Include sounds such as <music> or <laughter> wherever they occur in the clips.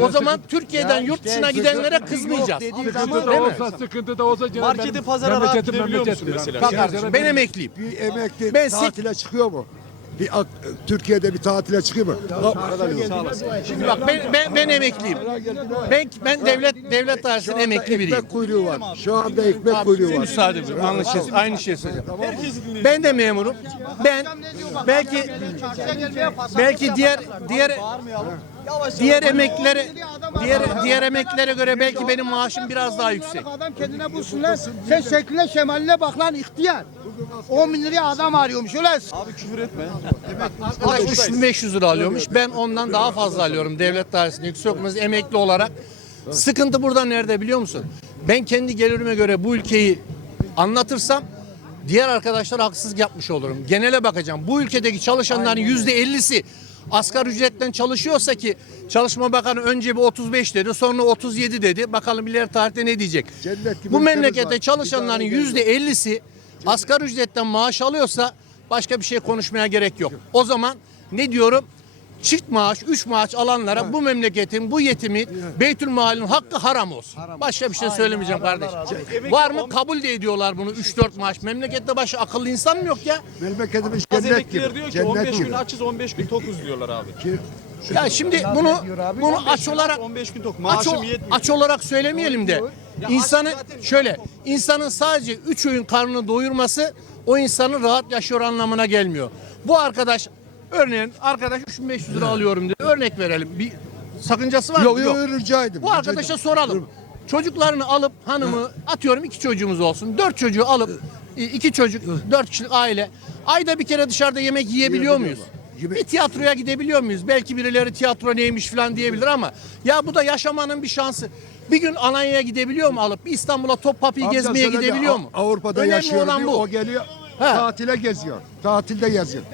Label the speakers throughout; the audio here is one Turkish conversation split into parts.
Speaker 1: O zaman Türkiye'den yurt dışına gidenlere kızmayacağız.
Speaker 2: Sıkıntı da
Speaker 1: Değil mi?
Speaker 2: olsa, sıkıntı da olsa benim
Speaker 3: pazara rahat
Speaker 2: memleketim
Speaker 3: gidebiliyor musun mesela?
Speaker 1: Bak kardeşim ben emekliyim.
Speaker 4: Bir emekli
Speaker 1: Ben sek-
Speaker 4: tatile çıkıyor mu? Bir ak- Türkiye'de bir tatile çıkıyor mu?
Speaker 1: Şimdi bak ben, ben, ben emekliyim. Ben, ben devlet devlet dairesinin emekli biriyim.
Speaker 4: Ekmek kuyruğu var. Şu anda ekmek kuyruğu var.
Speaker 1: Müsaade buyurun. Anlaşılsın. Aynı şey söyleyeceğim. Ben de memurum. Ben belki belki diğer diğer diğer emeklilere diğer diğer emeklilere göre belki benim maaşım biraz daha yüksek.
Speaker 5: Adam kendine bulsun lan. Sen şekline şemaline bak lan ihtiyar. 10 bin liraya adam arıyormuş öyle.
Speaker 3: Abi küfür etme.
Speaker 1: Arkadaş 3500 lira alıyormuş. Ben ondan daha fazla alıyorum devlet dairesinde yüksek okumuş emekli olarak. Sıkıntı burada nerede biliyor musun? Ben kendi gelirime göre bu ülkeyi anlatırsam diğer arkadaşlar haksızlık yapmış olurum. Genele bakacağım. Bu ülkedeki çalışanların yüzde ellisi asgari ücretten çalışıyorsa ki Çalışma Bakanı önce bir 35 dedi sonra 37 dedi. Bakalım ileri tarihte ne diyecek. Bu memlekette çalışanların
Speaker 4: Bir tane
Speaker 1: yüzde ellisi asgari ücretten maaş alıyorsa başka bir şey konuşmaya gerek yok. O zaman ne diyorum? Çift maaş, üç maaş alanlara bu memleketin, bu yetimin, Beytül Mal'in hakkı haram olsun. Başka bir şey söylemeyeceğim kardeş. Var mı? Kabul de ediyorlar bunu 3-4 maaş. Memlekette başka akıllı insan mı yok ya?
Speaker 4: Memleketimiz cennet gibi.
Speaker 3: diyor ki
Speaker 4: Cennet
Speaker 3: 15 gün açız 15 gün tokuz diyorlar abi.
Speaker 1: Ya şimdi bunu bunu aç olarak
Speaker 3: 15 gün tok.
Speaker 1: aç,
Speaker 3: Maaşım
Speaker 1: o-
Speaker 3: yetmiyor.
Speaker 1: aç olarak söylemeyelim de insanı şöyle insanın sadece 3 öğün karnını doyurması o insanın rahat yaşıyor anlamına gelmiyor. Bu arkadaş örneğin arkadaş 3500 lira alıyorum dedi. Örnek verelim. Bir sakıncası var mı?
Speaker 4: Yok yok rica edin.
Speaker 1: Bu arkadaşa soralım. Çocuklarını alıp hanımı atıyorum iki çocuğumuz olsun. Dört çocuğu alıp iki çocuk, dört kişilik aile. Ayda bir kere dışarıda yemek yiyebiliyor muyuz?
Speaker 4: Yeme-
Speaker 1: Bir tiyatroya gidebiliyor muyuz? Belki birileri tiyatro neymiş falan diyebilir ama ya bu da yaşamanın bir şansı. Bir gün Alanya'ya gidebiliyor mu alıp bir İstanbul'a Topkapı'yı
Speaker 4: Amca
Speaker 1: gezmeye
Speaker 4: söyledi,
Speaker 1: gidebiliyor mu?
Speaker 4: Avrupa'da
Speaker 1: Önemli
Speaker 4: yaşıyor
Speaker 1: olan
Speaker 4: diyor.
Speaker 1: bu.
Speaker 4: O geliyor. Tatile geziyor. Tatilde geziyor.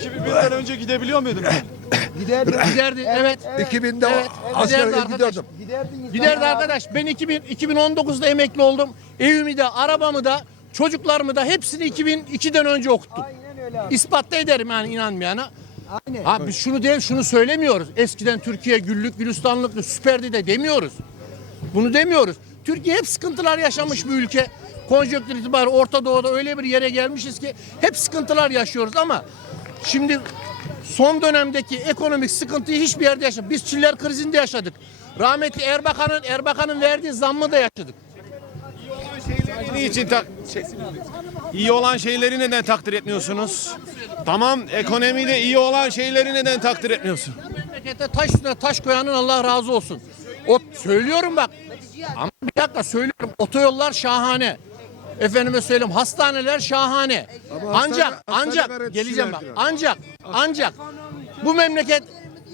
Speaker 3: 2001'den önce gidebiliyor muydun? <coughs>
Speaker 1: Giderdi evet.
Speaker 4: 2000'de
Speaker 1: Evet,
Speaker 4: askere
Speaker 1: giderdi arkadaş.
Speaker 4: gidiyordum.
Speaker 1: Giderdi arkadaş. Ben 2000, 2019'da emekli oldum. Evimi de, arabamı da, çocuklarımı da hepsini 2002'den önce okuttum. İspat da ederim yani inanmayana.
Speaker 5: Aynen.
Speaker 1: Ha biz şunu değil, şunu söylemiyoruz. Eskiden Türkiye güllük, gülistanlıklı, süperdi de demiyoruz. Bunu demiyoruz. Türkiye hep sıkıntılar yaşamış bir ülke. Konjonktür itibariyle Orta Doğu'da öyle bir yere gelmişiz ki hep sıkıntılar yaşıyoruz ama şimdi son dönemdeki ekonomik sıkıntıyı hiçbir yerde yaşadık. Biz çiller krizinde yaşadık. Rahmetli Erbakan'ın Erbakan'ın verdiği zammı da yaşadık.
Speaker 6: Niçin tak şey, iyi olan şeyleri neden takdir etmiyorsunuz? Tamam ekonomide iyi olan şeyleri neden takdir etmiyorsun?
Speaker 1: Memlekete taş üstüne taş koyanın Allah razı olsun. O söylüyorum bak. Ama bir dakika söylüyorum. Otoyollar şahane. Efendime söyleyeyim hastaneler şahane.
Speaker 4: Ama
Speaker 1: ancak
Speaker 4: hastane
Speaker 1: ancak geleceğim bak. Ancak ancak bu memleket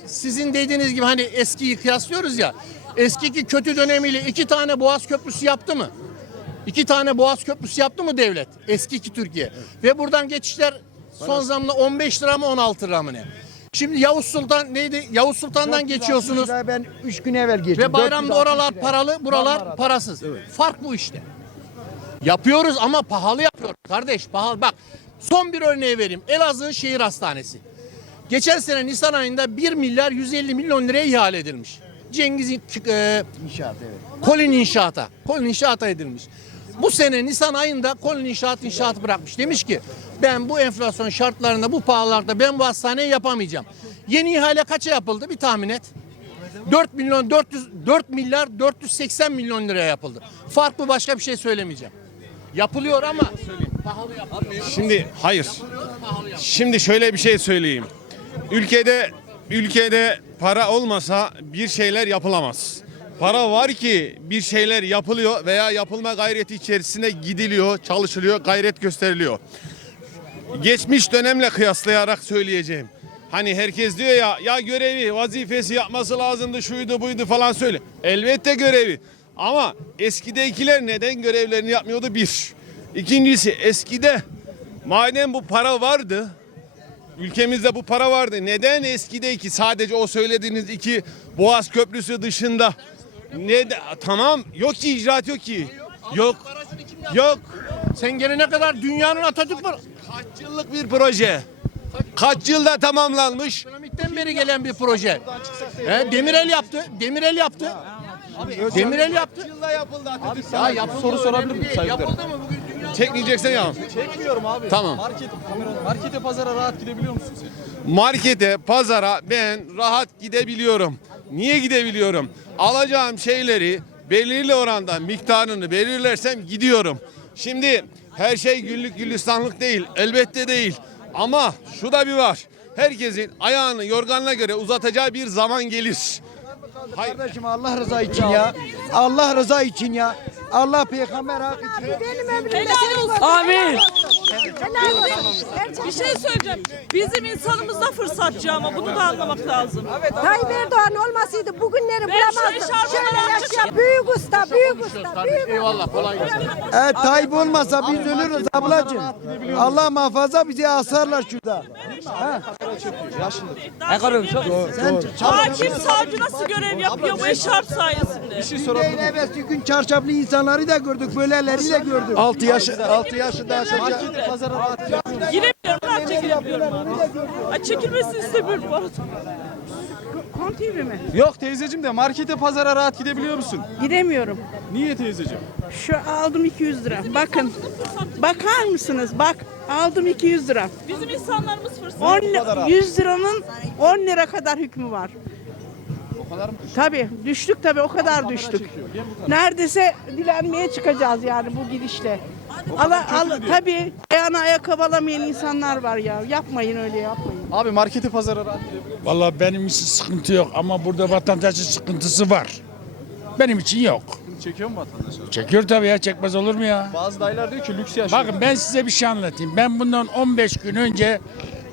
Speaker 1: sizin dediğiniz gibi hani eskiyi kıyaslıyoruz ya. Eskiki kötü dönemiyle iki tane Boğaz Köprüsü yaptı mı? İki tane Boğaz Köprüsü yaptı mı devlet? Eskiki Türkiye. Ve buradan geçişler son zamla 15 lira mı 16 lira mı ne? Şimdi Yavuz Sultan neydi? Yavuz Sultan'dan geçiyorsunuz.
Speaker 5: Ben 3 gün evvel geçtim.
Speaker 1: Ve bayramda
Speaker 5: 460
Speaker 1: oralar
Speaker 5: lira.
Speaker 1: paralı, buralar parasız. Fark bu işte. Yapıyoruz ama pahalı yapıyoruz kardeş. Pahalı. Bak son bir örneği vereyim. Elazığ Şehir Hastanesi. Geçen sene Nisan ayında 1 milyar 150 milyon liraya ihale edilmiş. Cengiz e,
Speaker 5: İnşaat evet.
Speaker 1: Kolin İnşaat'a. Kolin İnşaat'a edilmiş. Bu sene Nisan ayında Kolin İnşaat inşaatı bırakmış. Demiş ki ben bu enflasyon şartlarında bu pahalılarda ben bu hastaneyi yapamayacağım. Yeni ihale kaça yapıldı bir tahmin et. 4 milyon 400 4 milyar 480 milyon liraya yapıldı. Farklı başka bir şey söylemeyeceğim. Yapılıyor ama pahalı yapılıyor.
Speaker 6: Şimdi hayır. Şimdi şöyle bir şey söyleyeyim. Ülkede ülkede para olmasa bir şeyler yapılamaz. Para var ki bir şeyler yapılıyor veya yapılma gayreti içerisine gidiliyor, çalışılıyor, gayret gösteriliyor. Geçmiş dönemle kıyaslayarak söyleyeceğim. Hani herkes diyor ya ya görevi, vazifesi yapması lazımdı, şuydu buydu falan söyle. Elbette görevi. Ama eskidekiler neden görevlerini yapmıyordu bir. İkincisi eskide madem bu para vardı, ülkemizde bu para vardı. Neden eskideki sadece o söylediğiniz iki Boğaz Köprüsü dışında ne tamam yok ki icraat yok ki. Yok. Yok.
Speaker 1: Sen gelene kadar dünyanın Atatürk var.
Speaker 6: Kaç yıllık bir proje? Kaç yılda tamamlanmış?
Speaker 7: Ekonomikten beri gelen bir proje. He, Demirel yaptı. Demirel yaptı. Demirel yaptı.
Speaker 3: Yılda yapıldı Atatürk.
Speaker 7: Ya yapıldı
Speaker 3: soru sorabilir miyim
Speaker 7: değil.
Speaker 3: saygıdeğer?
Speaker 7: Yapıldı mı bugün dünya?
Speaker 6: Çekmeyeceksen ya.
Speaker 3: Çekmiyorum abi.
Speaker 6: Tamam.
Speaker 3: Market, markete pazara rahat gidebiliyor musun sen?
Speaker 6: Markete, pazara ben rahat gidebiliyorum. Niye gidebiliyorum? Alacağım şeyleri belirli oranda miktarını belirlersem gidiyorum. Şimdi her şey güllük gülistanlık değil. Elbette değil. Ama şu da bir var. Herkesin ayağını yorganına göre uzatacağı bir zaman gelir. Hayır.
Speaker 5: Kardeşim Allah rıza için ya. Allah rıza için ya. Allah peygamber hak için.
Speaker 2: Amin.
Speaker 8: Bir şey söyleyeceğim. Bizim insanımız da fırsatçı ama bunu da anlamak lazım.
Speaker 2: Tayyip Erdoğan olmasaydı bugünleri
Speaker 8: eşarbımı
Speaker 2: Şöyle yaşayan büyük usta, büyük usta, büyük
Speaker 7: Eyvallah kolay gelsin.
Speaker 5: Evet Tayyip olmasa biz ölürüz ablacığım. Allah muhafaza bizi asarlar şurada. Sen
Speaker 8: Hakim savcı nasıl görev yapıyor bu eşarp sayesinde?
Speaker 3: Bir şey miyim?
Speaker 5: evvelsi gün çarşaflı insanları da gördük, böyleleri de gördük.
Speaker 4: 6 yaş 6 yaşında
Speaker 3: Markete pazara
Speaker 8: ben çekilebiliyorum abi. Ay çekilmesini istemiyorum bu arada.
Speaker 9: Kontivi mi?
Speaker 3: Yok teyzeciğim de markete pazara rahat gidebiliyor musun?
Speaker 9: Gidemiyorum.
Speaker 3: Niye teyzeciğim?
Speaker 9: Şu aldım 200 lira. Bakın. Bakar mısınız? Bak aldım 200 lira.
Speaker 8: Bizim insanlarımız fırsat.
Speaker 9: 10 li- 100 liranın 10 lira kadar hükmü var.
Speaker 3: O kadar mı?
Speaker 9: Tabii düştük tabii o kadar düştük. Neredeyse dilenmeye çıkacağız yani bu gidişle. Ala, al, tabii ayağına ayakkabı alamayan insanlar var ya. Yapmayın öyle yapmayın.
Speaker 3: Abi markete pazara rahat gidebiliyor musun?
Speaker 10: Vallahi benim için sıkıntı yok ama burada vatandaşın sıkıntısı var. Benim için yok.
Speaker 3: Çekiyor mu vatandaş?
Speaker 10: Çekiyor tabii ya çekmez olur mu ya?
Speaker 3: Bazı dayılar diyor ki lüks yaşıyor.
Speaker 10: Bakın ben size bir şey anlatayım. Ben bundan 15 gün önce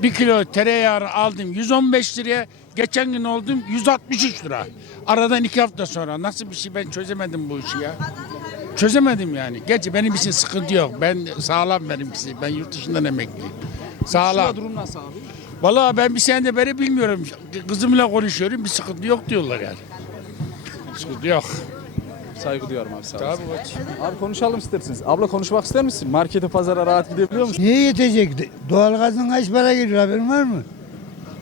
Speaker 10: bir kilo tereyağı aldım 115 liraya. Geçen gün oldum 163 lira. Aradan iki hafta sonra nasıl bir şey ben çözemedim bu işi ya. Çözemedim yani. Gerçi benim için sıkıntı yok. Ben sağlam benimkisi. Ben yurt dışından emekliyim. Sağlam.
Speaker 3: Şurada durum nasıl abi?
Speaker 10: Vallahi ben bir senede beri bilmiyorum. Kızımla konuşuyorum. Bir sıkıntı yok diyorlar yani. Sıkıntı yok.
Speaker 3: Saygı duyuyorum abi sağ olasın. Abi konuşalım isterseniz. Abla konuşmak ister misin? Markete pazara rahat gidebiliyor musun?
Speaker 4: Niye yetecek? Doğalgazın kaç para geliyor haberin var mı?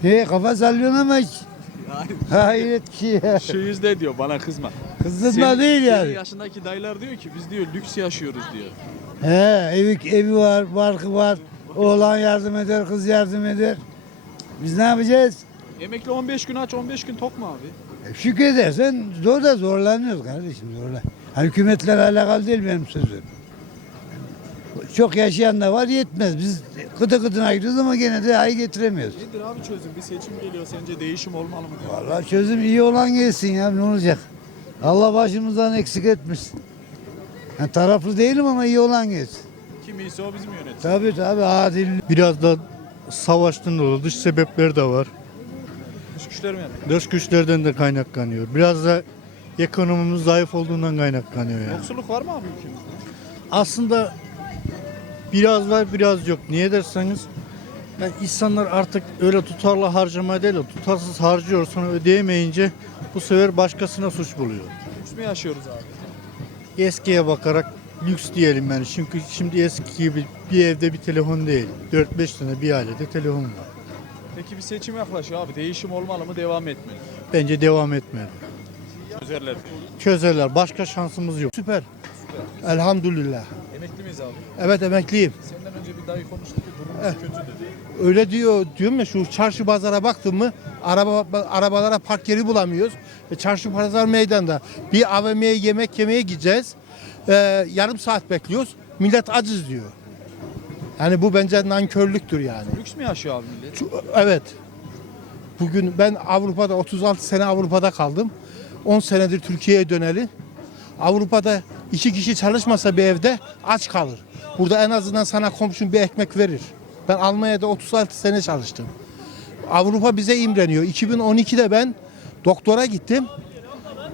Speaker 4: He kafa sallıyorsun ama hiç. Hayret ki ya.
Speaker 3: Şu yüzde diyor bana kızma.
Speaker 4: Kızılma
Speaker 3: Senin-
Speaker 4: değil
Speaker 3: senin
Speaker 4: yani.
Speaker 3: yaşındaki dayılar diyor ki biz diyor lüks yaşıyoruz diyor.
Speaker 4: He evi, evi var, barkı var. Oğlan yardım eder, kız yardım eder. Biz ne yapacağız?
Speaker 3: Emekli 15 gün aç 15 gün tok mu abi?
Speaker 4: E, Şükredersen zor da zorlanıyoruz kardeşim zorla. Ha, hükümetlerle alakalı değil benim sözüm. Çok yaşayan da var yetmez. Biz kıtı kıtına gidiyoruz ama gene de ay getiremiyoruz.
Speaker 3: Nedir abi çözüm? Bir seçim geliyor sence değişim olmalı mı?
Speaker 4: Vallahi çözüm iyi olan gelsin ya ne olacak? Allah başımızdan eksik etmesin. Ha, taraflı değilim ama iyi olan gelsin.
Speaker 3: Kim iyiyse o bizim yönetici.
Speaker 4: Tabii tabii adil.
Speaker 11: Biraz da savaştan dolayı dış sebepleri de var.
Speaker 3: Dış güçler mi yapıyor?
Speaker 11: Dış güçlerden de kaynaklanıyor. Biraz da ekonomimiz zayıf olduğundan kaynaklanıyor yani.
Speaker 3: Yoksulluk var mı abi ülkemizde?
Speaker 11: Aslında biraz var biraz yok. Niye derseniz yani insanlar artık öyle tutarlı harcama değil de tutarsız harcıyor sonra ödeyemeyince bu sefer başkasına suç buluyor.
Speaker 3: Lüks mü yaşıyoruz abi?
Speaker 11: Eskiye bakarak lüks diyelim yani. Çünkü şimdi eski gibi bir evde bir telefon değil. 4-5 tane bir ailede telefon var.
Speaker 3: Peki bir seçim yaklaşıyor abi. Değişim olmalı mı devam etmeli? mi?
Speaker 11: Bence devam etmeli.
Speaker 3: Çözerler.
Speaker 11: Çözerler. Başka şansımız yok.
Speaker 1: Süper. Elhamdülillah.
Speaker 3: Emekli miyiz abi?
Speaker 1: Evet emekliyim.
Speaker 3: Senden önce bir dayı konuştu ki durumumuz kötü dedi.
Speaker 1: Öyle diyor diyorum ya şu çarşı pazara baktın mı araba arabalara park yeri bulamıyoruz. E, çarşı pazar meydanda bir AVM'ye yemek yemeye gideceğiz. E, yarım saat bekliyoruz. Millet aciz diyor. Yani bu bence nankörlüktür yani.
Speaker 3: Lüks mü yaşıyor abi millet?
Speaker 1: Şu- evet. Bugün ben Avrupa'da 36 sene Avrupa'da kaldım. 10 senedir Türkiye'ye döneli. Avrupa'da iki kişi çalışmasa bir evde aç kalır. Burada en azından sana komşun bir ekmek verir. Ben Almanya'da 36 sene çalıştım. Avrupa bize imreniyor. 2012'de ben doktora gittim.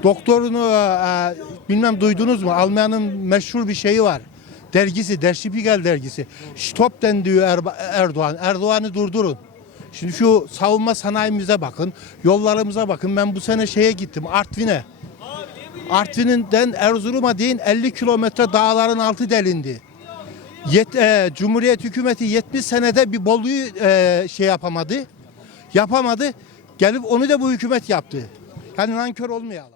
Speaker 1: Doktorunu e, e, bilmem duydunuz mu? Almanya'nın meşhur bir şeyi var. Dergisi, Der Spiegel dergisi. Stop den diyor Erdoğan. Erdoğan'ı durdurun. Şimdi şu savunma sanayimize bakın, yollarımıza bakın. Ben bu sene şeye gittim, Artvin'e. Artvin'den Erzurum'a değin 50 kilometre dağların altı delindi. Yet, e, Cumhuriyet hükümeti 70 senede bir Bolu'yu e, şey yapamadı. Yapamadı. Gelip onu da bu hükümet yaptı. Yani nankör olmayalım.